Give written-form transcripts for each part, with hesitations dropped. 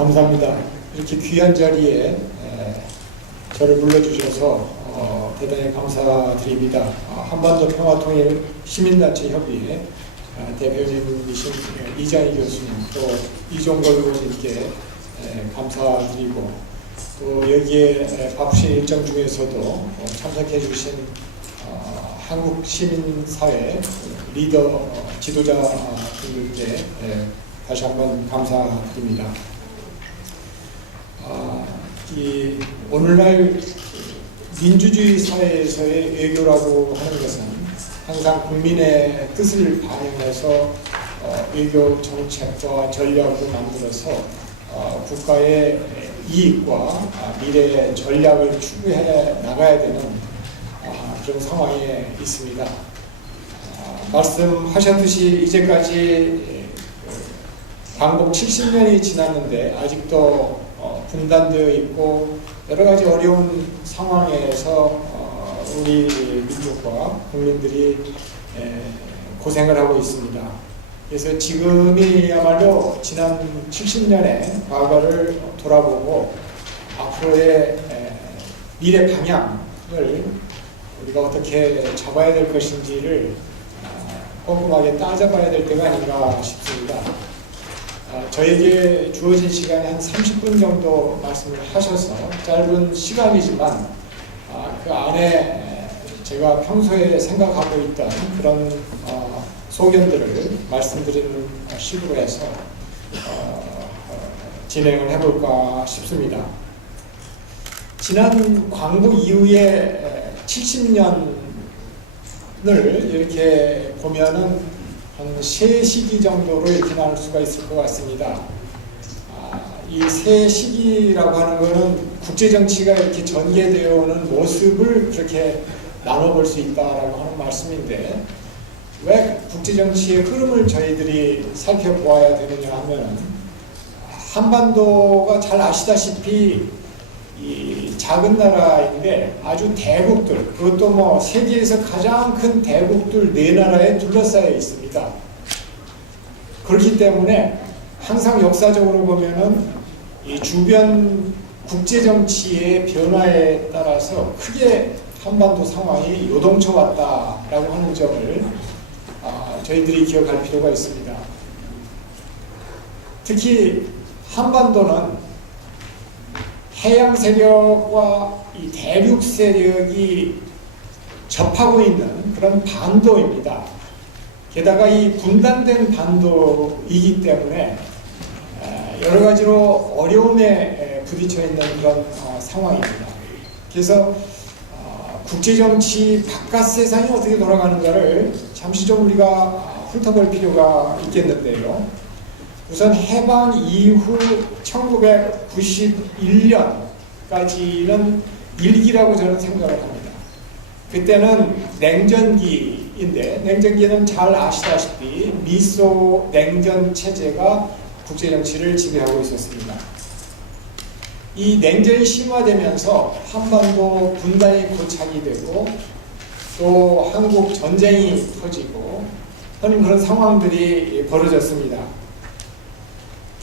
감사합니다. 이렇게 귀한 자리에 저를 불러주셔서 대단히 감사드립니다. 한반도 평화통일 시민단체 협의회 대표님이신 이장희 교수님, 또 이종걸 의원님께 감사드리고, 또 여기에 바쁘신 일정 중에서도 참석해 주신 한국 시민사회 리더 지도자분들께 다시 한번 감사드립니다. 오늘날 민주주의 사회에서의 외교라고 하는 것은 항상 국민의 뜻을 반영해서 외교 정책과 전략을 만들어서 국가의 이익과 미래의 전략을 추구해 나가야 되는 그런 상황에 있습니다. 말씀하셨듯이 이제까지 광복 70년이 지났는데 아직도 분단되어 있고 여러 가지 어려운 상황에서 우리 민족과 국민들이 고생을 하고 있습니다. 그래서 지금이야말로 지난 70년의 과거를 돌아보고 앞으로의 미래 방향을 우리가 어떻게 잡아야 될 것인지를 꼼꼼하게 따져봐야 될 때가 아닌가 싶습니다. 저에게 주어진 시간이 한 30분 정도 말씀을 하셔서 짧은 시간이지만 그 안에 제가 평소에 생각하고 있던 그런 소견들을 말씀드리는 식으로 해서 진행을 해볼까 싶습니다. 지난 광복 이후에 70년을 이렇게 보면은 한 세 시기 정도로 이렇게 나눌 수가 있을 것 같습니다. 이 세 시기라고 하는 것은 국제정치가 이렇게 전개되어 오는 모습을 그렇게 나눠볼 수 있다라고 하는 말씀인데, 왜 국제정치의 흐름을 저희들이 살펴보아야 되느냐 하면, 한반도가 잘 아시다시피 이 작은 나라인데 아주 대국들, 그것도 뭐 세계에서 가장 큰 대국들 4나라에 둘러싸여 있습니다. 그렇기 때문에 항상 역사적으로 보면은 이 주변 국제정치의 변화에 따라서 크게 한반도 상황이 요동쳐 왔다라고 하는 점을 저희들이 기억할 필요가 있습니다. 특히 한반도는 해양 세력과 이 대륙 세력이 접하고 있는 그런 반도입니다. 게다가 이 분단된 반도이기 때문에 여러 가지로 어려움에 부딪혀 있는 그런 상황입니다. 그래서 국제정치 바깥 세상이 어떻게 돌아가는가를 잠시 좀 우리가 훑어볼 필요가 있겠는데요. 우선 해방 이후 1991년까지는 일기라고 저는 생각을 합니다. 그때는 냉전기인데, 냉전기는 잘 아시다시피 미소 냉전 체제가 국제정치를 지배하고 있었습니다. 이 냉전이 심화되면서 한반도 분단이 고착이 되고 또 한국 전쟁이 터지고 하는 그런 상황들이 벌어졌습니다.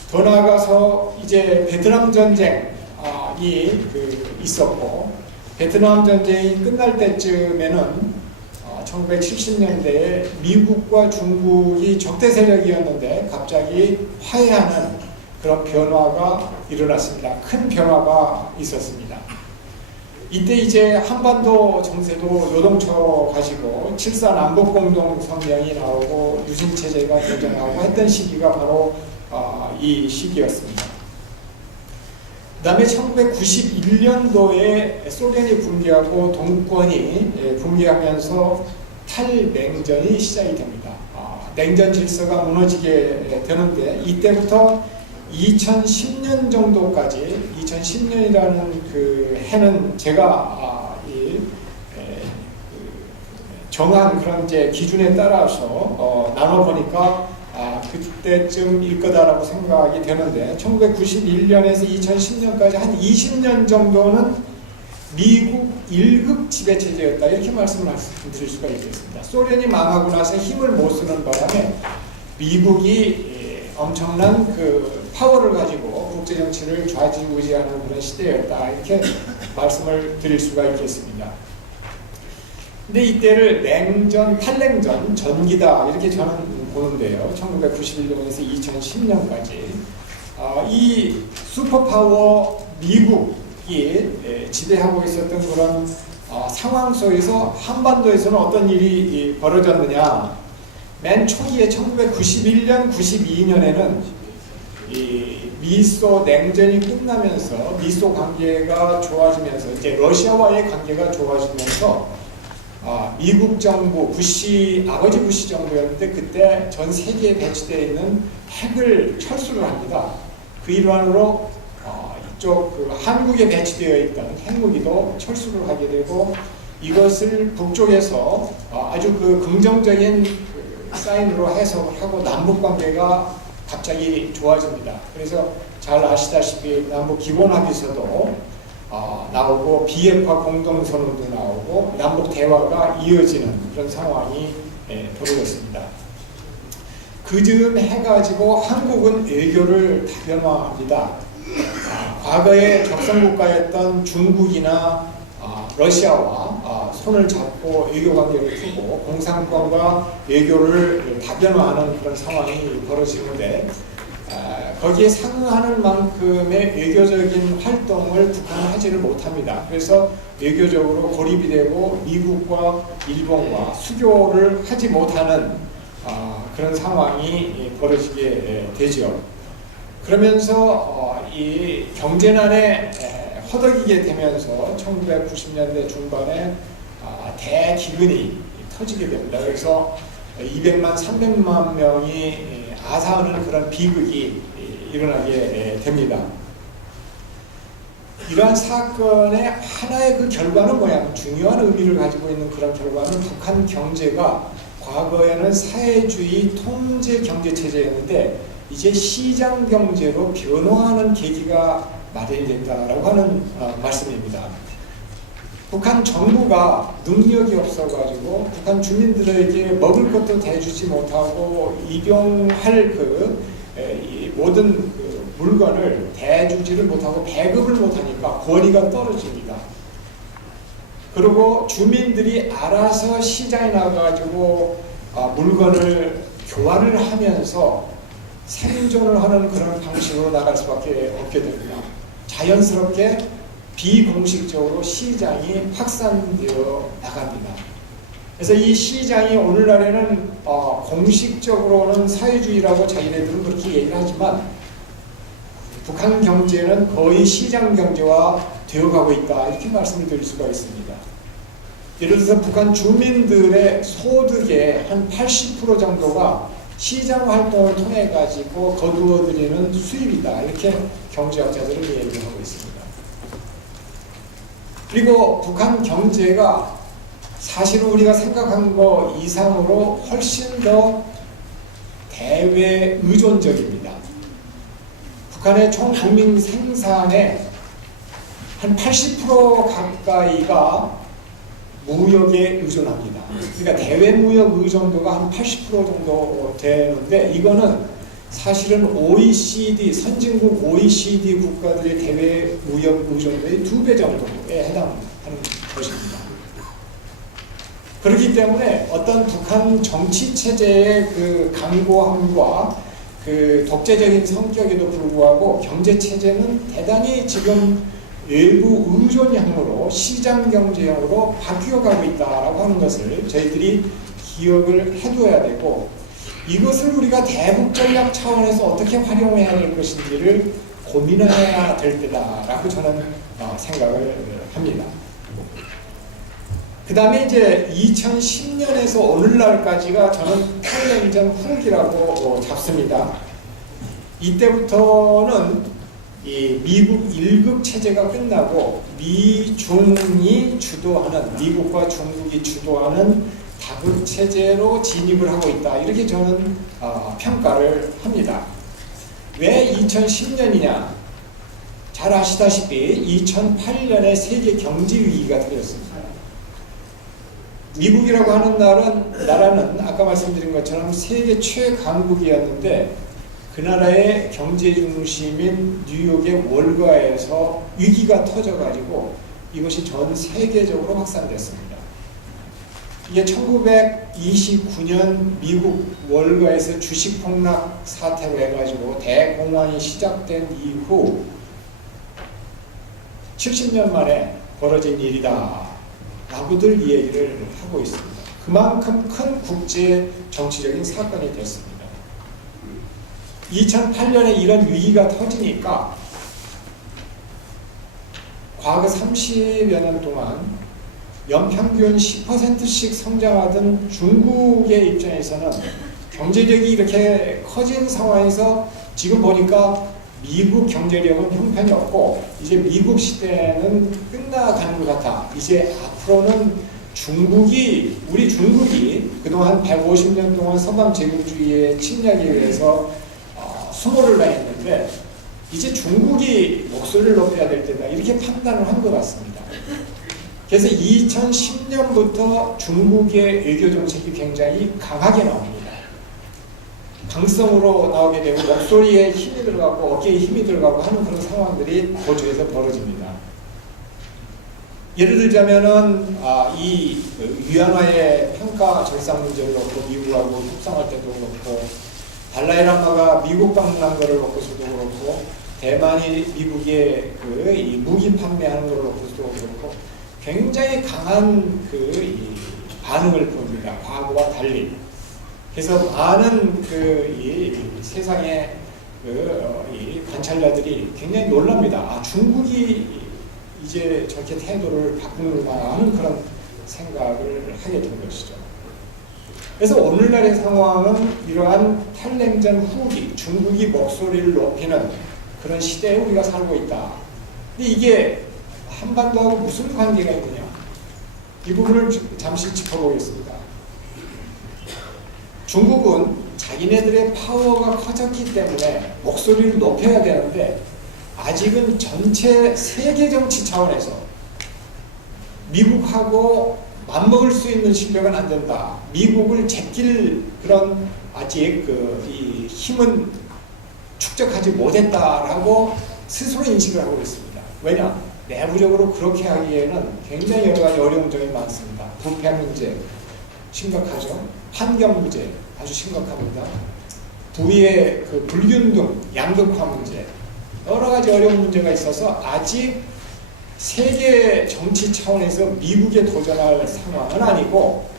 더 나아가서 이제 베트남 전쟁이 있었고, 베트남 전쟁이 끝날 때쯤에는 1970년대에 미국과 중국이 적대 세력이었는데 갑자기 화해하는 그런 변화가 일어났습니다. 큰 변화가 있었습니다. 이때 이제 한반도 정세도 요동쳐 가지고 7.4 남북공동성명이 나오고 유신체제가 등장하고 했던 시기가 바로 이 시기였습니다. 그 다음에 1991년도에 소련이 붕괴하고 동권이 붕괴하면서 탈냉전이 시작이 됩니다. 냉전 질서가 무너지게 되는데, 이때부터 2010년 정도까지, 2010년이라는 그 해는 제가 정한 그런 이제 기준에 따라서 나눠보니까 그때쯤일 거다라고 생각이 되는데, 1991년에서 2010년까지 한 20년 정도는 미국 1급 지배체제였다, 이렇게 말씀드릴 수가 있겠습니다. 소련이 망하고 나서 힘을 못 쓰는 바람에 미국이 엄청난 그 파워를 가지고 국제 정치를 좌지우지하는 그런 시대였다, 이렇게 말씀을 드릴 수가 있겠습니다. 근데 이때를 냉전, 탈냉전 전기다, 이렇게 저는 보는데요. 1991년에서 2010년까지 이 슈퍼파워 미국이 지배하고 있었던 그런 상황 속에서 한반도에서는 어떤 일이 벌어졌느냐. 맨 초기에 1991년, 92년에는 이 미소 냉전이 끝나면서 미소 관계가 좋아지면서 이제 러시아와의 관계가 좋아지면서 미국 정부, 아버지 부시 정부였는데 그때 전 세계에 배치되어 있는 핵을 철수를 합니다. 그 일환으로 이쪽 그 한국에 배치되어 있던 핵무기도 철수를 하게 되고, 이것을 북쪽에서 아주 그 긍정적인 사인으로 해석을 하고 남북 관계가 갑자기 좋아집니다. 그래서 잘 아시다시피 남북 기본합의서도 나오고 비핵화 공동선언도 나오고 남북 대화가 이어지는 그런 상황이 벌어졌습니다. 그 즈음 해가지고 한국은 외교를 다변화합니다. 과거에 적성국가였던 중국이나 러시아와 손을 잡고 외교관계를 두고 공산권과 외교를 다변화하는 그런 상황이 벌어지는데, 거기에 상응하는 만큼의 외교적인 활동을 북한은 하지를 못합니다. 그래서 외교적으로 고립이 되고 미국과 일본과 수교를 하지 못하는 그런 상황이 벌어지게 되죠. 그러면서 이 경제난에 허덕이게 되면서 1990년대 중반에 대기근이 터지게 됩니다. 그래서 200만, 300만 명이 아사하는 그런 비극이 일어나게 됩니다. 이러한 사건의 하나의 그 결과는 뭐냐, 중요한 의미를 가지고 있는 그런 결과는 북한 경제가 과거에는 사회주의 통제 경제 체제였는데 이제 시장 경제로 변화하는 계기가 마련된다라고 하는 말씀입니다. 북한 정부가 능력이 없어가지고 북한 주민들에게 먹을 것도 대주지 못하고 입용할 이 모든 그 물건을 대주지를 못하고 배급을 못하니까 권위가 떨어집니다. 그리고 주민들이 알아서 시장에 나가가지고 물건을 교환을 하면서 생존을 하는 그런 방식으로 나갈 수밖에 없게 됩니다. 자연스럽게 비공식적으로 시장이 확산되어 나갑니다. 그래서 이 시장이 오늘날에는 공식적으로는 사회주의라고 자기네들은 그렇게 얘기를 하지만 북한 경제는 거의 시장 경제화 되어가고 있다, 이렇게 말씀을 드릴 수가 있습니다. 예를 들어서 북한 주민들의 소득의 한 80% 정도가 시장 활동을 통해 가지고 거두어들이는 수입이다, 이렇게 경제학자들은 얘기를 하고 있습니다. 그리고 북한 경제가 사실은 우리가 생각한 것 이상으로 훨씬 더 대외 의존적입니다. 북한의 총 국민 생산의 한 80% 가까이가 무역에 의존합니다. 그러니까 대외 무역 의존도가 한 80% 정도 되는데, 이거는 사실은 OECD, 선진국 OECD 국가들의 대외 무역 의존도의 2배 정도에 해당하는 것입니다. 그렇기 때문에 어떤 북한 정치 체제의 그 강고함과 그 독재적인 성격에도 불구하고 경제 체제는 대단히 지금 외부 의존형으로 시장 경제형으로 바뀌어가고 있다라고 하는 것을 저희들이 기억을 해둬야 되고, 이것을 우리가 대북 전략 차원에서 어떻게 활용해야 할 것인지를 고민해야 될 때다라고 저는 생각을 합니다. 그 다음에 이제 2010년에서 오늘날까지가 저는 탈냉전 후기라고 잡습니다. 이때부터는 이 미국 1급 체제가 끝나고 미중이 주도하는, 미국과 중국이 주도하는 다급 체제로 진입을 하고 있다, 이렇게 저는 평가를 합니다. 왜 2010년이냐? 잘 아시다시피 2008년에 세계 경제 위기가 터졌습니다. 미국이라고 하는 나라는 아까 말씀드린 것처럼 세계 최강국이었는데 그 나라의 경제 중심인 뉴욕의 월가에서 위기가 터져가지고 이것이 전 세계적으로 확산됐습니다. 이게 1929년 미국 월가에서 주식 폭락 사태로 해가지고 대공황이 시작된 이후 70년 만에 벌어진 일이다 라고들 이야기를 하고 있습니다. 그만큼 큰 국제 정치적인 사건이 됐습니다. 2008년에 이런 위기가 터지니까 과거 30여 년 동안 연평균 10%씩 성장하던 중국의 입장에서는 경제력이 이렇게 커진 상황에서 지금 보니까 미국 경제력은 형편이 없고 이제 미국 시대는 끝나가는 것 같아. 이제 앞으로는 우리 중국이 그동안 150년 동안 서방 제국주의의 침략에 의해서 수모를 당했는데 이제 중국이 목소리를 높여야 될 때다 이렇게 판단을 한 것 같습니다. 그래서 2010년부터 중국의 외교 정책이 굉장히 강하게 나옵니다. 강성으로 나오게 되고 목소리에 힘이 들어가고 어깨에 힘이 들어가고 하는 그런 상황들이 고조에서 벌어집니다. 예를 들자면은 이 위안화의 평가 절상 문제를 놓고 미국하고 협상할 때도 그렇고 달라이라마가 미국 방문한 것을 놓고서도 그렇고 대만이 미국에 이 무기 판매하는 것을 놓고서도 그렇고 굉장히 강한 이 반응을 보입니다. 과거와 달리. 그래서 많은 이 세상의 이 관찰자들이 굉장히 놀랍니다. 중국이 이제 저렇게 태도를 바꾸는구나 하는 그런 생각을 하게 된 것이죠. 그래서 오늘날의 상황은 이러한 탈냉전 후기, 중국이 목소리를 높이는 그런 시대에 우리가 살고 있다. 근데 이게 한반도하고 무슨 관계가 있느냐? 이 부분을 잠시 짚어보겠습니다. 중국은 자기네들의 파워가 커졌기 때문에 목소리를 높여야 되는데 아직은 전체 세계 정치 차원에서 미국하고 맞먹을 수 있는 실력은 안 된다. 미국을 제낄 그런 아직 이 힘은 축적하지 못했다라고 스스로 인식을 하고 있습니다. 왜냐? 내부적으로 그렇게 하기에는 굉장히 여러 가지 어려운 점이 많습니다. 부패 문제 심각하죠. 환경 문제 아주 심각합니다. 부의 불균등, 양극화 문제 여러 가지 어려운 문제가 있어서 아직 세계 정치 차원에서 미국에 도전할 상황은 아니고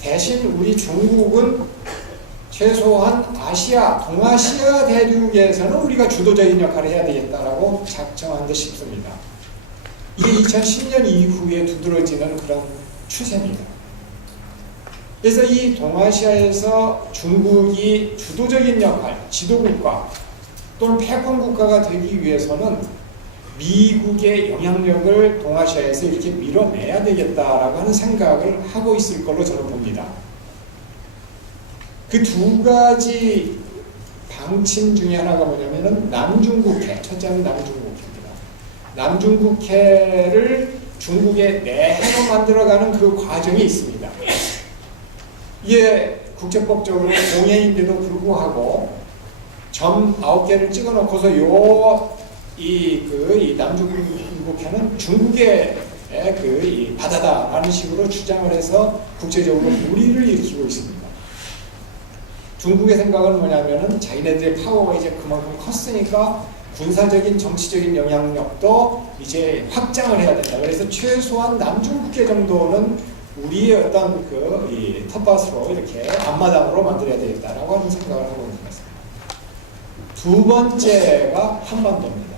대신 우리 중국은 최소한 아시아, 동아시아 대륙에서는 우리가 주도적인 역할을 해야 되겠다라고 작정한 듯 싶습니다. 이게 2010년 이후에 두드러지는 그런 추세입니다. 그래서 이 동아시아에서 중국이 주도적인 역할, 지도국가 또는 패권국가가 되기 위해서는 미국의 영향력을 동아시아에서 이렇게 밀어내야 되겠다라고 하는 생각을 하고 있을 걸로 저는 봅니다. 그 두 가지 방침 중에 하나가 뭐냐면은 남중국해, 첫째는 남중국해입니다. 남중국해를 중국의 내해로 만들어가는 그 과정이 있습니다. 이게 국제법적으로 공해인데도 불구하고 점 9개를 찍어놓고서 이 남중국해는 중국의 이 바다다라는 식으로 주장을 해서 국제적으로 무리를 일으키고 있습니다. 중국의 생각은 뭐냐면은 자기네들의 파워가 이제 그만큼 컸으니까 군사적인 정치적인 영향력도 이제 확장을 해야 된다. 그래서 최소한 남중국해 정도는 우리의 어떤 이 텃밭으로 이렇게 앞마당으로 만들어야 되겠다라고 하는 생각을 하고 있는 것입니다. 두 번째가 한반도입니다.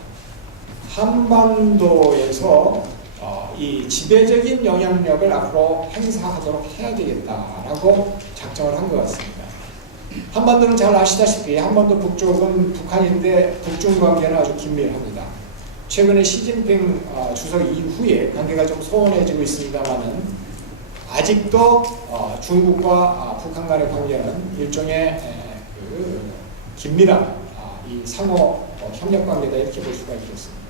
한반도에서 이 지배적인 영향력을 앞으로 행사하도록 해야 되겠다라고 작정을 한 것 같습니다. 한반도는 잘 아시다시피 한반도 북쪽은 북한인데 북중 관계는 아주 긴밀합니다. 최근에 시진핑 주석 이후에 관계가 좀 소원해지고 있습니다만은 아직도 중국과 북한 간의 관계는 일종의 긴밀한 이 상호 협력 관계다 이렇게 볼 수가 있겠습니다.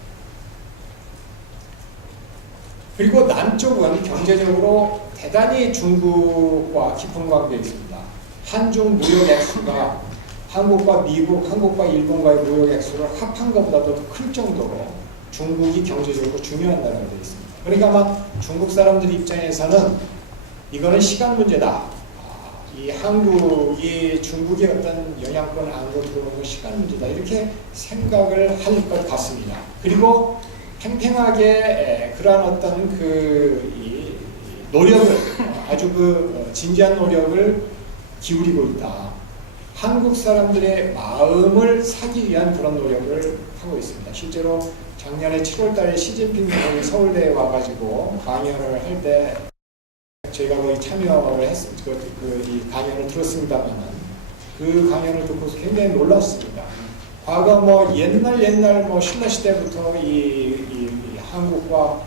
그리고 남쪽은 경제적으로 대단히 중국과 깊은 관계에 있습니다. 한중 무역 액수가 한국과 미국, 한국과 일본과의 무역 액수를 합한 것보다도 더 클 정도로 중국이 경제적으로 중요한 나라가 되어 있습니다. 그러니까 아마 중국 사람들 입장에서는 이거는 시간 문제다. 이 한국이 중국의 어떤 영향권 안으로 들어오는 건 시간 문제다. 이렇게 생각을 할 것 같습니다. 그리고 팽팽하게 그러한 어떤 이 노력을 아주 진지한 노력을 기울이고 있다. 한국 사람들의 마음을 사기 위한 그런 노력을 하고 있습니다. 실제로 작년에 7월 달에 시진핑 대통령이 서울대에 와가지고 강연을 할 때 저희가 거기 참여를 이 강연을 들었습니다만 그 강연을 듣고서 굉장히 놀랐습니다. 과거 옛날 신라 시대부터 이 한국과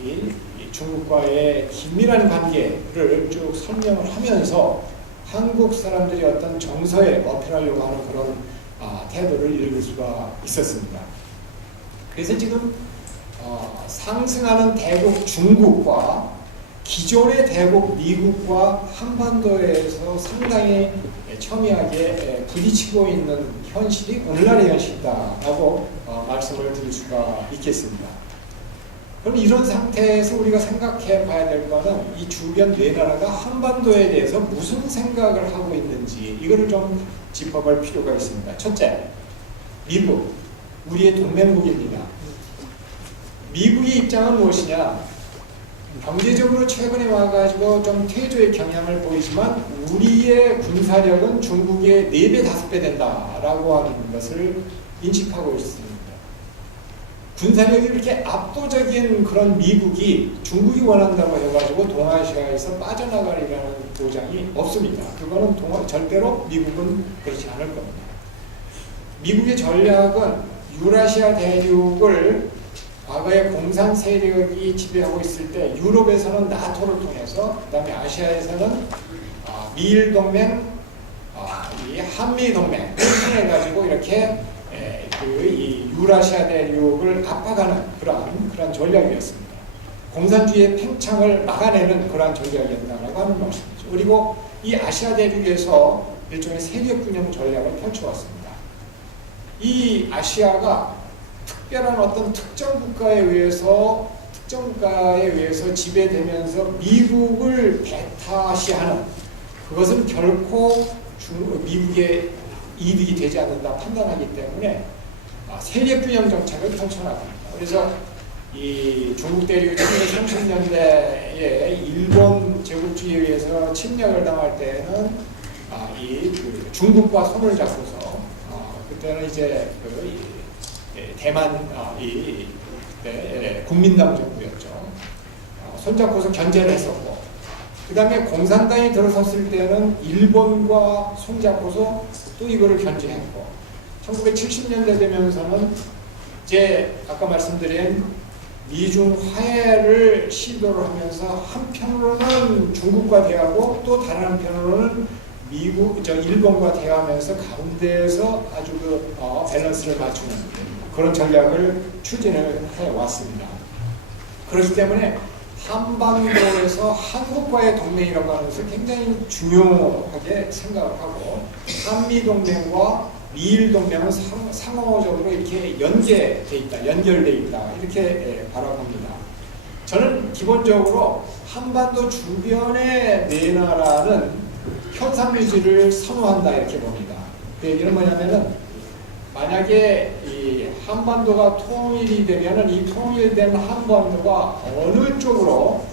이 중국과의 긴밀한 관계를 쭉 설명을 하면서 한국 사람들이 어떤 정서에 어필하려고 하는 그런 태도를 읽을 수가 있었습니다. 그래서 지금 상승하는 대국 중국과 기존의 대국 미국과 한반도에서 상당히 첨예하게 부딪히고 있는 현실이 오늘날의 현실이다라고 말씀을 드릴 수가 있겠습니다. 그럼 이런 상태에서 우리가 생각해 봐야 될 거는 이 주변 네 나라가 한반도에 대해서 무슨 생각을 하고 있는지 이거를 좀 짚어볼 필요가 있습니다. 첫째, 미국, 우리의 동맹국입니다. 미국의 입장은 무엇이냐? 경제적으로 최근에 와가지고 좀 퇴조의 경향을 보이지만 우리의 군사력은 중국의 4배, 5배 된다라고 하는 것을 인식하고 있습니다. 군사력이 이렇게 압도적인 그런 미국이 중국이 원한다고 해가지고 동아시아에서 빠져나가리라는 보장이 없습니다. 그거는 절대로 미국은 그렇지 않을 겁니다. 미국의 전략은 유라시아 대륙을 과거에 공산 세력이 지배하고 있을 때 유럽에서는 나토를 통해서 그 다음에 아시아에서는 미일 동맹, 이 한미 동맹을 통해 가지고 이렇게 이 유라시아 대륙을 압박하는 그런 전략이었습니다. 공산주의의 팽창을 막아내는 그러한 전략이었다라고 하는 것이죠. 그리고 이 아시아 대륙에서 일종의 세력 균형 전략을 펼쳐왔습니다. 이 아시아가 특별한 어떤 특정 국가에 의해서 지배되면서 미국을 배타시하는 그것은 결코 미국의 이득이 되지 않는다 판단하기 때문에 세력 균형 정책을 펼쳐나갑니다. 그래서 이 중국 대륙이 1930년대에 일본 제국주의에 의해서 침략을 당할 때는 중국과 손을 잡고서 그때는 이제 대만 국민당 정부였죠. 손잡고서 견제를 했었고, 그 다음에 공산당이 들어섰을 때는 일본과 손잡고서 또 이거를 견제했고, 1970년대 되면서는 이제 아까 말씀드린 미중 화해를 시도를 하면서 한편으로는 중국과 대화하고 또 다른 한편으로는 일본과 대화하면서 가운데에서 아주 밸런스를 맞추는 그런 전략을 추진을 해왔습니다. 그렇기 때문에 한반도에서 한국과의 동맹이라고 하는 것을 굉장히 중요하게 생각을 하고 한미동맹과 미일동맹은 상호적으로 이렇게 연계돼 있다, 연결돼 있다 이렇게 바라봅니다. 저는 기본적으로 한반도 주변의 네 나라는 현상유지를 선호한다 이렇게 봅니다. 그 얘기는 뭐냐면은 만약에 이 한반도가 통일이 되면은 이 통일된 한반도가 어느 쪽으로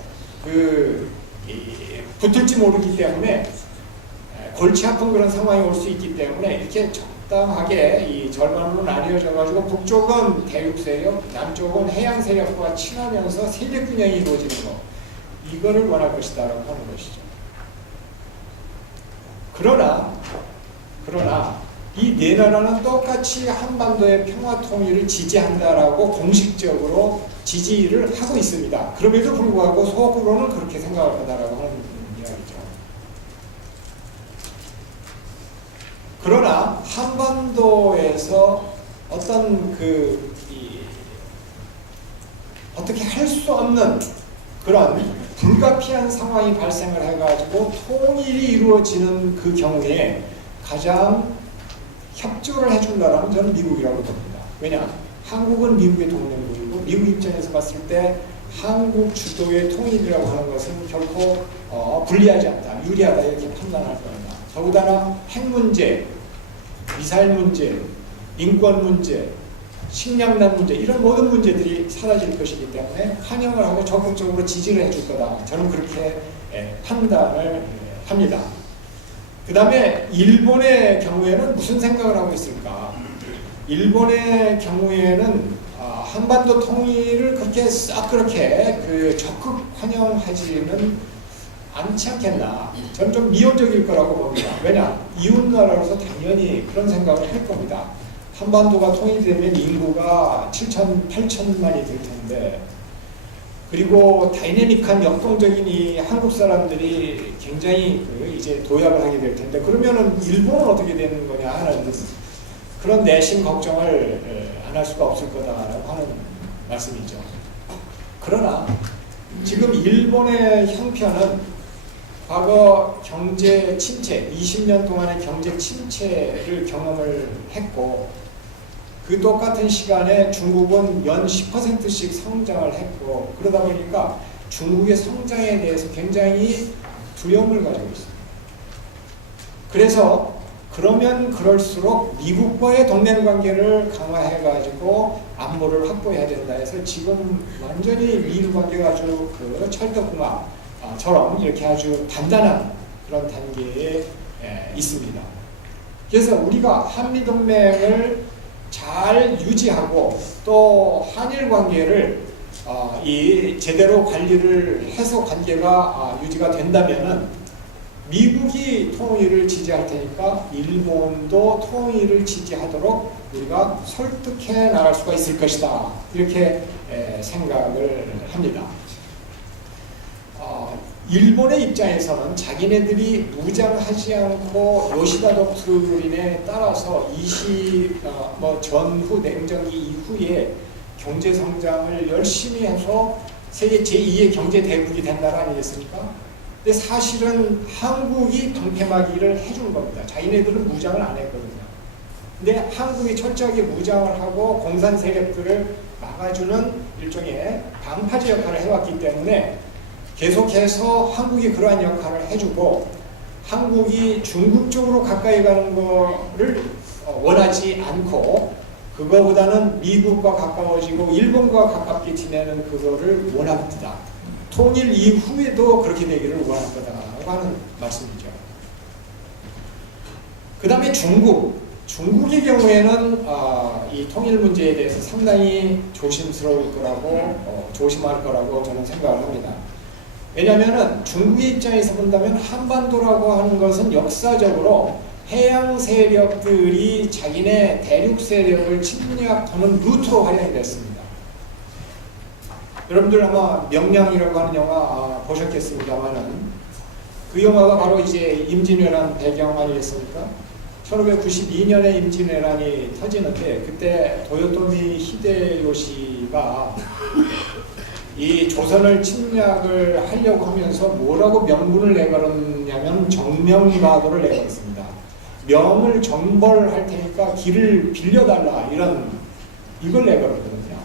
붙을지 모르기 때문에 골치 아픈 그런 상황이 올 수 있기 때문에 이렇게 적당하게 이 절반으로 나뉘어져 가지고 북쪽은 대륙 세력, 남쪽은 해양 세력과 친하면서 세력 균형이 이루어지는 것 이거를 원할 것이다라고 하는 것이죠. 그러나 이 네 나라는 똑같이 한반도의 평화 통일을 지지한다라고 공식적으로 지지를 하고 있습니다. 그럼에도 불구하고 속으로는 그렇게 생각을 한다라고 하는 이야기죠. 그러나 한반도에서 어떤 어떻게 할 수 없는 그런 불가피한 상황이 발생을 해가지고 통일이 이루어지는 그 경우에 가장 협조를 해준다라면 저는 미국이라고 봅니다. 왜냐? 한국은 미국의 동맹국이고 미국 입장에서 봤을 때 한국 주도의 통일이라고 하는 것은 결코 불리하지 않다, 유리하다 이렇게 판단할 겁니다. 더군다나 핵 문제, 미사일 문제, 인권 문제, 식량난 문제 이런 모든 문제들이 사라질 것이기 때문에 환영을 하고 적극적으로 지지를 해줄 거다. 저는 그렇게 판단을 합니다. 그 다음에 일본의 경우에는 무슨 생각을 하고 있을까? 일본의 경우에는 한반도 통일을 그렇게 싹 그렇게 적극 환영하지는 않지 않겠나. 저는 좀 미온적일 거라고 봅니다. 왜냐? 이웃나라로서 당연히 그런 생각을 할 겁니다. 한반도가 통일되면 인구가 7천, 8천만이 될 텐데, 그리고 다이내믹한 역동적인 이 한국 사람들이 굉장히 이제 도약을 하게 될 텐데, 그러면은 일본은 어떻게 되는 거냐 하는 그런 내심 걱정을 안 할 수가 없을 거다라고 하는 말씀이죠. 그러나 지금 일본의 형편은 과거 경제 침체, 20년 동안의 경제 침체를 경험을 했고, 그 똑같은 시간에 중국은 연 10%씩 성장을 했고, 그러다 보니까 중국의 성장에 대해서 굉장히 두려움을 가지고 있습니다. 그래서 그러면 그럴수록 미국과의 동맹관계를 강화해가지고 안보를 확보해야 된다 해서 지금 완전히 미일 관계가 아주 철떡궁합처럼 이렇게 아주 단단한 그런 단계에 있습니다. 그래서 우리가 한미동맹을 잘 유지하고 또 한일 관계를 제대로 관리를 해서 관계가 유지가 된다면은 미국이 통일을 지지할 테니까 일본도 통일을 지지하도록 우리가 설득해 나갈 수가 있을 것이다. 이렇게 생각을 합니다. 일본의 입장에서는 자기네들이 무장하지 않고 요시다 독트린에 따라서 전후 냉전기 이후에 경제 성장을 열심히 해서 세계 제2의 경제 대국이 된 나라 아니겠습니까? 근데 사실은 한국이 방패막이를 해준 겁니다. 자기네들은 무장을 안 했거든요. 근데 한국이 철저하게 무장을 하고 공산 세력들을 막아주는 일종의 방파제 역할을 해왔기 때문에 계속해서 한국이 그러한 역할을 해주고, 한국이 중국 쪽으로 가까이 가는 거를 원하지 않고 그거보다는 미국과 가까워지고 일본과 가깝게 지내는 그거를 원합니다. 통일 이후에도 그렇게 되기를 원할 거다라고 하는 말씀이죠. 그 다음에 중국의 경우에는 이 통일 문제에 대해서 상당히 조심스러울 거라고 조심할 거라고 저는 생각을 합니다. 왜냐하면 중국의 입장에서 본다면 한반도라고 하는 것은 역사적으로 해양 세력들이 자기네 대륙 세력을 침략하는 루트로 활용이 됐습니다. 여러분들 아마 명량이라고 하는 영화 보셨겠습니다만은 그 영화가 바로 이제 임진왜란 배경 아니겠습니까? 1592년에 임진왜란이 터지는데 그때 도요토미 히데요시가 이 조선을 침략을 하려고 하면서 뭐라고 명분을 내걸었냐면 정명가도를 내걸었습니다. 명을 정벌할 테니까 길을 빌려달라 이걸 내걸었거든요.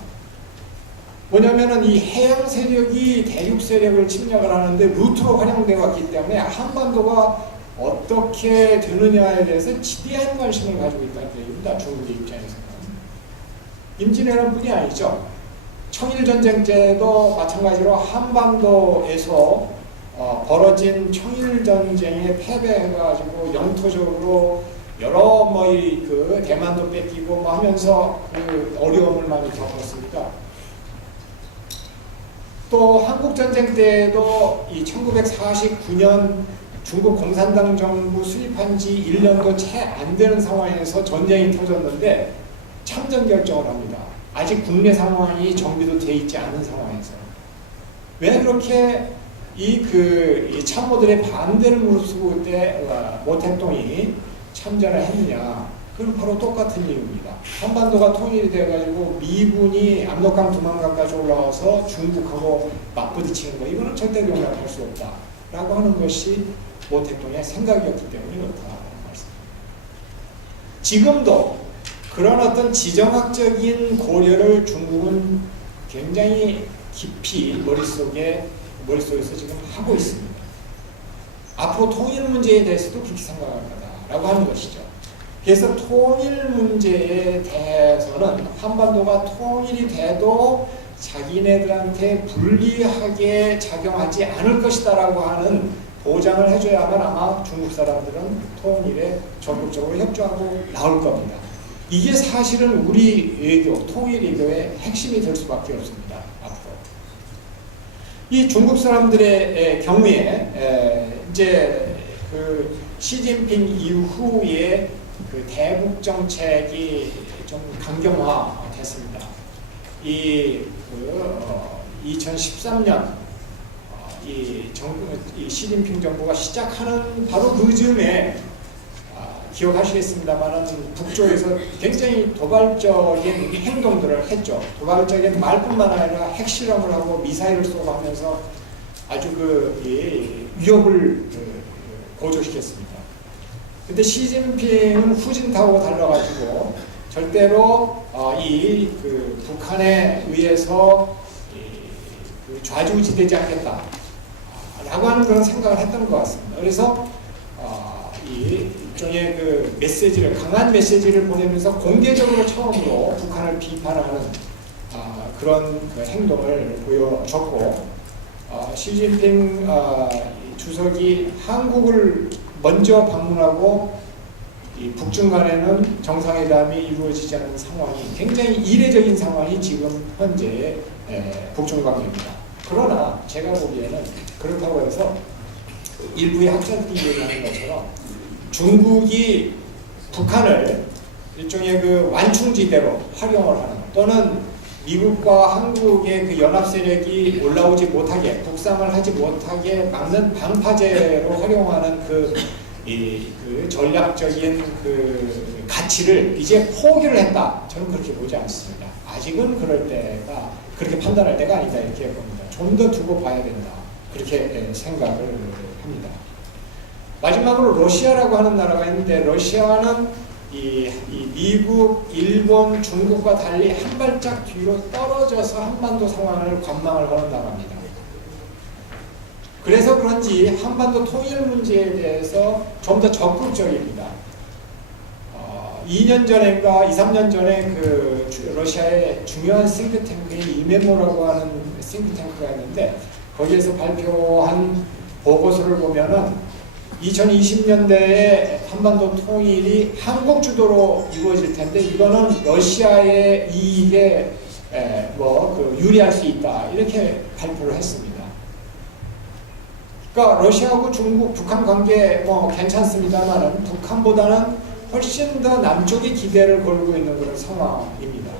뭐냐면은 이 해양 세력이 대륙 세력을 침략을 하는데 루트로 활용되어 왔기 때문에 한반도가 어떻게 되느냐에 대해서 지대한 관심을 가지고 있다는 얘기입니다. 중국의 입장에서는. 임진왜란뿐이 아니죠. 청일전쟁 때도 마찬가지로 한반도에서 벌어진 청일전쟁에 패배해가지고 영토적으로 여러 그 대만도 뺏기고 하면서 그 어려움을 많이 겪었습니다. 또 한국전쟁 때도 이 1949년 중국 공산당 정부 수립한 지 1년도 채 안 되는 상황에서 전쟁이 터졌는데 참전 결정을 합니다. 아직 국내 상황이 정비도 돼 있지 않은 상황에서. 왜 그렇게 이 참모들의 반대를 무릅쓰고 그때 모택동이 참전을 했느냐? 그건 바로 똑같은 이유입니다. 한반도가 통일이 돼가지고 미군이 압록강 두만강까지 올라와서 중국하고 맞부딪히는 거, 이거는 절대 용납할 수 없다라고 하는 것이 모택동의 생각이었기 때문에 그렇다는 말씀입니다. 지금도 그런 어떤 지정학적인 고려를 중국은 굉장히 깊이 머릿속에서 지금 하고 있습니다. 앞으로 통일 문제에 대해서도 그렇게 생각할 거다라고 하는 것이죠. 그래서 통일 문제에 대해서는 한반도가 통일이 돼도 자기네들한테 불리하게 작용하지 않을 것이다라고 하는 보장을 해줘야만 아마 중국 사람들은 통일에 적극적으로 협조하고 나올 겁니다. 이게 사실은 우리 외교, 통일 외교의 핵심이 될 수밖에 없습니다. 앞으로. 이 중국 사람들의 경우에 이제 그 시진핑 이후에 그 대북 정책이 좀 강경화됐습니다. 이 2013년 이 시진핑 정부가 시작하는 바로 그 즈음에 기억하시겠습니다만은 북쪽에서 굉장히 도발적인 행동들을 했죠. 도발적인 말뿐만 아니라 핵실험을 하고 미사일을 쏘고 하면서 아주 위협을 고조시켰습니다. 근데 시진핑은 후진타오가 달라가지고 절대로 북한에 의해서 좌지우지되지 않겠다 라고 하는 그런 생각을 했던 것 같습니다. 그래서 일종의 그 메시지를, 강한 메시지를 보내면서 공개적으로 처음으로 북한을 비판하는 그런 그 행동을 보여줬고, 시진핑 주석이 한국을 먼저 방문하고 이 북중 간에는 정상회담이 이루어지지 않는 상황이 굉장히 이례적인 상황이 지금 현재 북중 관계입니다. 그러나 제가 보기에는 그렇다고 해서 일부의 학자들이 얘기하는 것처럼 중국이 북한을 일종의 그 완충지대로 활용을 하는, 또는 미국과 한국의 그 연합 세력이 올라오지 못하게, 북상을 하지 못하게 막는 방파제로 활용하는 그 전략적인 그 가치를 이제 포기를 했다. 저는 그렇게 보지 않습니다. 아직은 그럴 때가, 그렇게 판단할 때가 아니다, 이렇게 봅니다. 좀 더 두고 봐야 된다, 그렇게 생각을 합니다. 마지막으로 러시아라고 하는 나라가 있는데, 러시아는 이 미국, 일본, 중국과 달리 한 발짝 뒤로 떨어져서 한반도 상황을 관망을 하는 나라입니다. 그래서 그런지 한반도 통일 문제에 대해서 좀 더 적극적입니다. 2년 전인가 2, 3년 전에 그 러시아의 중요한 싱크탱크인 이메모라고 하는 싱크탱크가 있는데, 거기에서 발표한 보고서를 보면은 2020년대에 한반도 통일이 한국 주도로 이루어질 텐데, 이거는 러시아의 이익에 유리할 수 있다, 이렇게 발표를 했습니다. 그러니까 러시아하고 중국, 북한 관계 괜찮습니다만은 북한보다는 훨씬 더 남쪽에 기대를 걸고 있는 그런 상황입니다.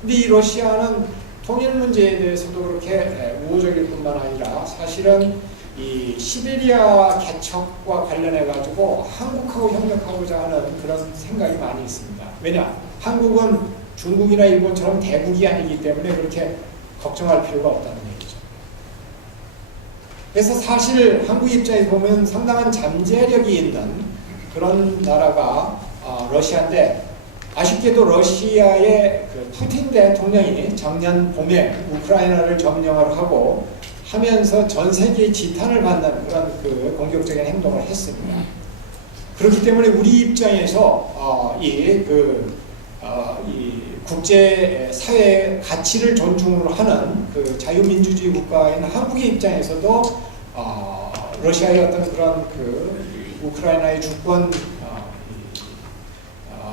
근데 이 러시아는 통일 문제에 대해서도 그렇게 우호적일 뿐만 아니라 사실은 이 시베리아 개척과 관련해 가지고 한국하고 협력하고자 하는 그런 생각이 많이 있습니다. 왜냐? 한국은 중국이나 일본처럼 대국이 아니기 때문에 그렇게 걱정할 필요가 없다는 얘기죠. 그래서 사실 한국 입장에서 보면 상당한 잠재력이 있는 그런 나라가 러시아인데, 아쉽게도 러시아의 그 푸틴 대통령이 작년 봄에 우크라이나를 점령을 하면서 전 세계의 지탄을 받는 그런 그 공격적인 행동을 했습니다. 그렇기 때문에 우리 입장에서 이 국제 사회의 가치를 존중을 하는 그 자유민주주의 국가인 한국의 입장에서도 러시아의 어떤 그런 그 우크라이나의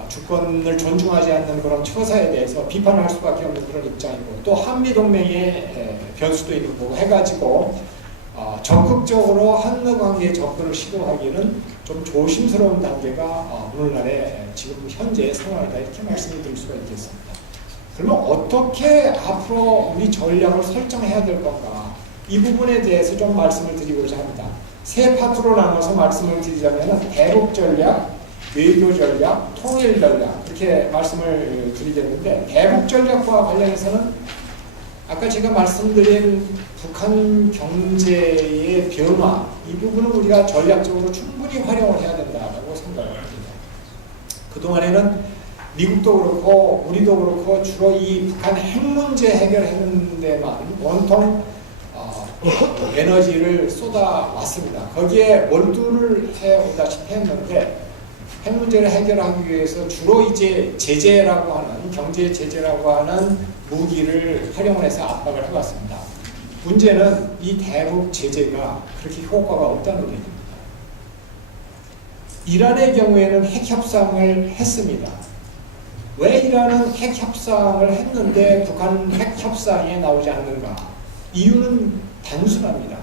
주권을 존중하지 않는 그런 처사에 대해서 비판을 할 수밖에 없는 그런 입장이고, 또 한미동맹의 변수도 있는 거고 해가지고 적극적으로 한미 관계에 접근을 시도하기는 좀 조심스러운 단계가 오늘날의 지금 현재 상황이다, 이렇게 말씀을 드릴 수가 있겠습니다. 그러면 어떻게 앞으로 우리 전략을 설정해야 될 건가, 이 부분에 대해서 좀 말씀을 드리고자 합니다. 세 파트로 나눠서 말씀을 드리자면 대북 전략, 외교 전략, 통일 전략, 그렇게 말씀을 드리겠는데, 대북 전략과 관련해서는 아까 제가 말씀드린 북한 경제의 변화, 이 부분은 우리가 전략적으로 충분히 활용을 해야 된다고 생각을 합니다. 그동안에는 미국도 그렇고 우리도 그렇고 주로 이 북한 핵 문제 해결하는 데만 온통 에너지를 쏟아왔습니다. 거기에 몰두를 해오다시피 했는데 핵 문제를 해결하기 위해서 주로 이제 제재라고 하는 경제 제재라고 하는 무기를 활용을 해서 압박을 해왔습니다. 문제는 이 대북 제재가 그렇게 효과가 없다는 얘기입니다. 이란의 경우에는 핵 협상을 했습니다. 왜 이란은 핵 협상을 했는데 북한 핵 협상에 나오지 않는가? 이유는 단순합니다.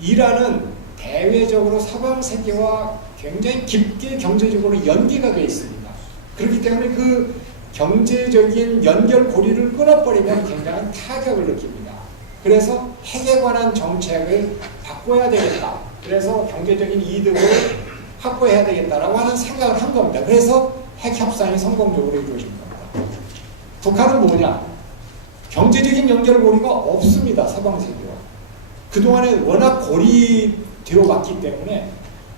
이란은 대외적으로 서방 세계와 굉장히 깊게 경제적으로 연계가 되어 있습니다. 그렇기 때문에 그 경제적인 연결고리를 끊어버리면 굉장한 타격을 느낍니다. 그래서 핵에 관한 정책을 바꿔야 되겠다. 그래서 경제적인 이득을 확보해야 되겠다라고 하는 생각을 한 겁니다. 그래서 핵 협상이 성공적으로 이루어진 겁니다. 북한은 뭐냐? 경제적인 연결고리가 없습니다. 서방 세계와. 그동안에 워낙 고립되어 왔기 때문에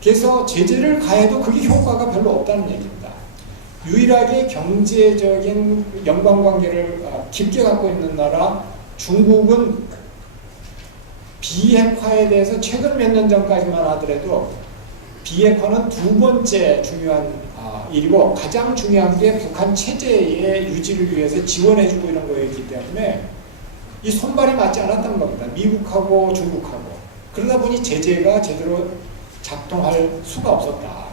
그래서 제재를 가해도 그게 효과가 별로 없다는 얘기입니다. 유일하게 경제적인 연관관계를 깊게 갖고 있는 나라 중국은 비핵화에 대해서 최근 몇 년 전까지만 하더라도 비핵화는 두 번째 중요한 일이고 가장 중요한 게 북한 체제의 유지를 위해서 지원해주고 이런 거였기 때문에 이 손발이 맞지 않았던 겁니다. 미국하고 중국하고. 그러다 보니 제재가 제대로 작동할 수가 없었다.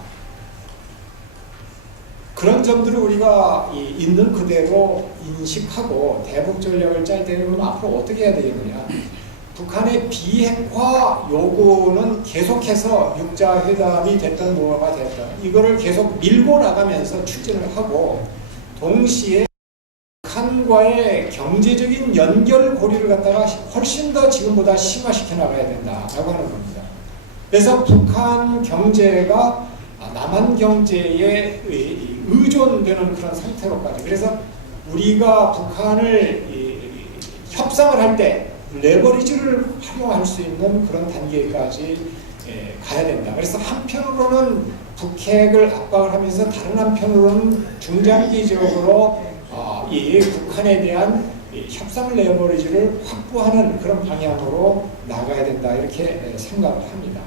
그런 점들을 우리가 있는 그대로 인식하고 대북 전략을 짤 때는 앞으로 어떻게 해야 되겠느냐. 북한의 비핵화 요구는 계속해서 육자회담이 됐던 뭐가 됐던 이거를 계속 밀고 나가면서 추진을 하고 동시에 북한과의 경제적인 연결고리를 갖다가 훨씬 더 지금보다 심화시켜 나가야 된다라고 하는 겁니다. 그래서 북한 경제가 남한 경제에 의존되는 그런 상태로까지 그래서 우리가 북한을 협상을 할 때 레버리지를 활용할 수 있는 그런 단계까지 가야 된다. 그래서 한편으로는 북핵을 압박을 하면서 다른 한편으로는 중장기적으로 이 북한에 대한 협상 레버리지를 확보하는 그런 방향으로 나가야 된다. 이렇게 생각을 합니다.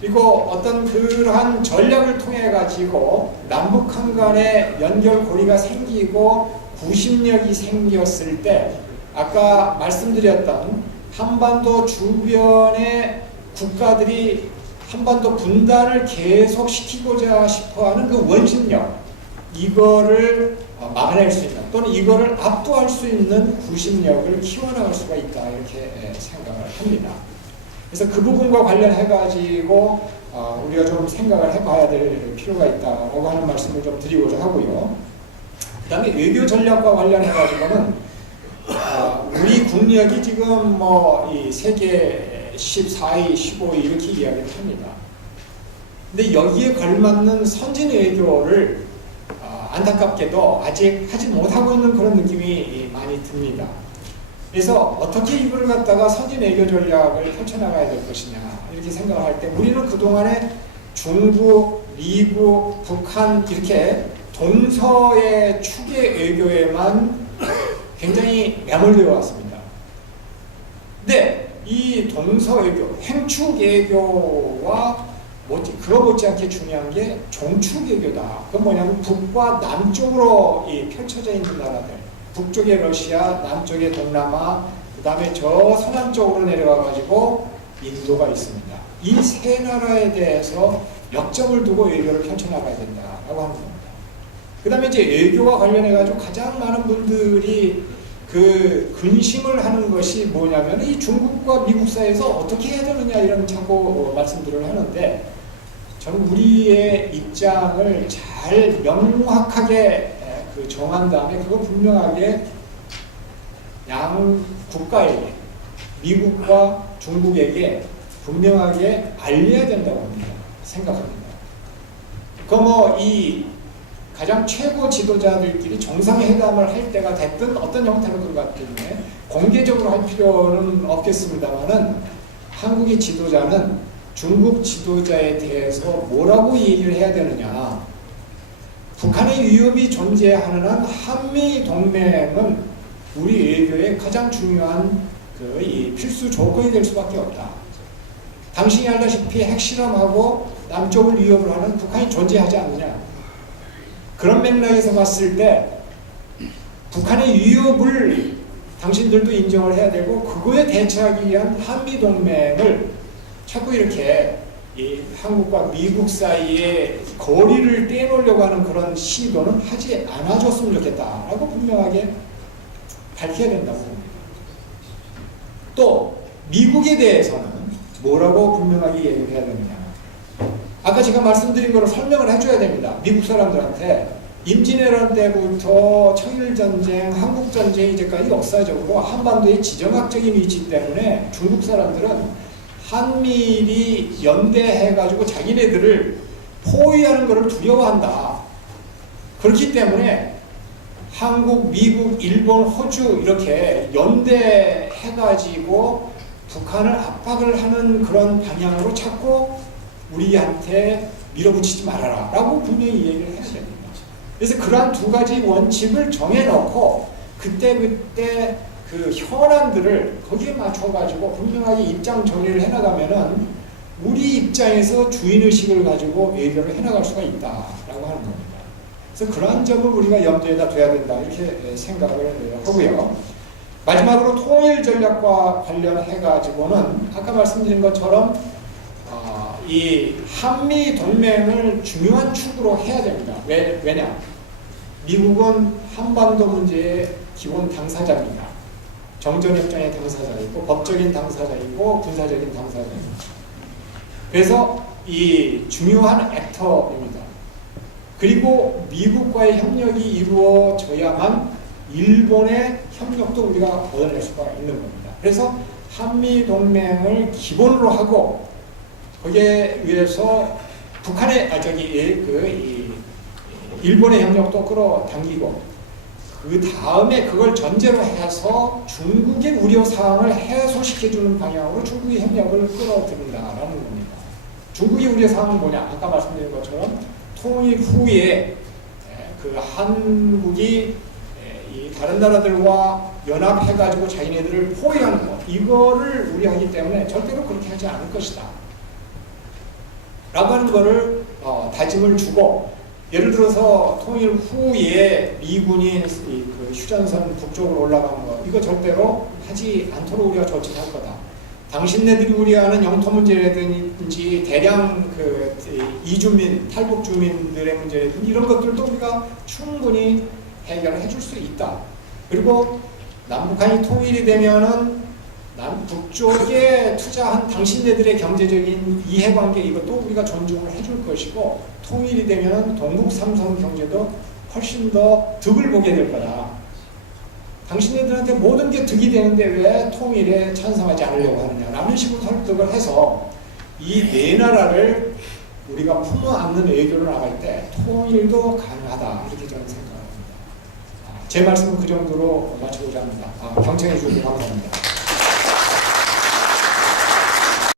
그리고 어떤 그러한 전략을 통해 가지고 남북한 간의 연결고리가 생기고 구심력이 생겼을 때 아까 말씀드렸던 한반도 주변의 국가들이 한반도 분단을 계속시키고자 싶어하는 그 원심력 이거를 막아낼 수 있는 또는 이거를 압도할 수 있는 구심력을 키워나갈 수가 있다 이렇게 생각을 합니다. 그래서 그 부분과 관련해 가지고 우리가 좀 생각을 해봐야 될 필요가 있다라고 하는 말씀을 좀 드리고자 하고요. 그 다음에 외교 전략과 관련해 가지고는 우리 국력이 지금 이 세계 14위, 15위 이렇게 이야기를 합니다. 근데 여기에 걸맞는 선진 외교를 안타깝게도 아직 하지 못하고 있는 그런 느낌이 많이 듭니다. 그래서 어떻게 이걸 갖다가 선진 외교 전략을 펼쳐나가야 될 것이냐 이렇게 생각을 할 때 우리는 그동안에 중국, 미국, 북한 이렇게 동서의 축의 외교에만 굉장히 매몰되어 왔습니다. 근데 이 동서 외교, 행축 외교와 그거 못지않게 중요한 게 종축 외교다. 그건 뭐냐면 북과 남쪽으로 펼쳐져 있는 나라들, 북쪽에 러시아, 남쪽에 동남아, 그 다음에 저 서남 쪽으로 내려와 가지고 인도가 있습니다. 이 세 나라에 대해서 역점을 두고 외교를 펼쳐나가야 된다라고 하는 겁니다. 그 다음에 이제 외교와 관련해가지고 가장 많은 분들이 그 근심을 하는 것이 뭐냐면 이 중국과 미국 사이에서 어떻게 해야 되느냐 이런 자꾸 말씀들을 하는데 저는 우리의 입장을 잘 명확하게 정한 다음에 그거 분명하게 양 국가에게 미국과 중국에게 분명하게 알려야 된다고 생각합니다. 이 가장 최고 지도자들끼리 정상회담을 할 때가 됐든 어떤 형태로든 같은데 공개적으로 할 필요는 없겠습니다만은 한국의 지도자는 중국 지도자에 대해서 뭐라고 얘기를 해야 되느냐 북한의 위협이 존재하는 한 한미 동맹은 우리 외교의 가장 중요한 이 필수 조건이 될 수밖에 없다. 당신이 알다시피 핵실험하고 남쪽을 위협을 하는 북한이 존재하지 않느냐. 그런 맥락에서 봤을 때 북한의 위협을 당신들도 인정을 해야 되고 그거에 대처하기 위한 한미동맹을 자꾸 이렇게 이 한국과 미국 사이에 거리를 떼놓으려고 하는 그런 시도는 하지 않아줬으면 좋겠다라고 분명하게 밝혀야 된다고 봅니다. 또 미국에 대해서는 뭐라고 분명하게 얘기를 해야 되느냐. 아까 제가 말씀드린 거를 설명을 해줘야 됩니다. 미국 사람들한테 임진왜란 때부터 청일전쟁, 한국전쟁 이제까지 역사적으로 한반도의 지정학적인 위치 때문에 중국 사람들은 한미일이 연대해가지고 자기네들을 포위하는 것을 두려워한다. 그렇기 때문에 한국, 미국, 일본, 호주 이렇게 연대해가지고 북한을 압박을 하는 그런 방향으로 자꾸 우리한테 밀어붙이지 말아라 라고 분명히 얘기를 해야 됩니다. 그래서 그러한 두 가지 원칙을 정해놓고 그때 그 현안들을 거기에 맞춰가지고 분명하게 입장 정리를 해나가면은 우리 입장에서 주인의식을 가지고 외교를 해나갈 수가 있다라고 하는 겁니다. 그래서 그러한 점을 우리가 염두에다 둬야 된다 이렇게 생각을 하고요. 마지막으로 통일 전략과 관련해가지고는 아까 말씀드린 것처럼 이 한미 동맹을 중요한 축으로 해야 됩니다. 왜냐? 미국은 한반도 문제의 기본 당사자입니다. 정전협정의 당사자이고 법적인 당사자이고 군사적인 당사자입니다. 그래서 이 중요한 액터입니다. 그리고 미국과의 협력이 이루어져야만 일본의 협력도 우리가 얻어낼 수가 있는 겁니다. 그래서 한미 동맹을 기본으로 하고 거기에 의해서 북한의 일본의 협력도 끌어당기고 그 다음에 그걸 전제로 해서 중국의 우려 사항을 해소시켜주는 방향으로 중국의 협력을 끌어들인다라는 겁니다. 중국의 우려 사항은 뭐냐? 아까 말씀드린 것처럼 통일 후에 그 한국이 이 다른 나라들과 연합해가지고 자기네들을 포위하는 것 이거를 우려하기 때문에 절대로 그렇게 하지 않을 것이다. 라고 하는 거를 다짐을 주고 예를 들어서 통일 후에 미군이 그 휴전선 북쪽으로 올라가는 거 이거 절대로 하지 않도록 우리가 조치할 거다. 당신네들이 우려하는 영토 문제라든지 대량 그 이주민, 탈북 주민들의 문제라든지 이런 것들도 우리가 충분히 해결해 줄 수 있다. 그리고 남북한이 통일이 되면은 북쪽에 투자한 당신네들의 경제적인 이해관계 이것도 우리가 존중을 해줄 것이고 통일이 되면 동북 삼성 경제도 훨씬 더 득을 보게 될 거다. 당신네들한테 모든 게 득이 되는데 왜 통일에 찬성하지 않으려고 하느냐 라는 식으로 설득을 해서 이 네 나라를 우리가 품어안는 외교를 나갈 때 통일도 가능하다 이렇게 저는 생각합니다. 제 말씀은 그 정도로 마치고자 합니다. 경청해 주셔서 감사합니다.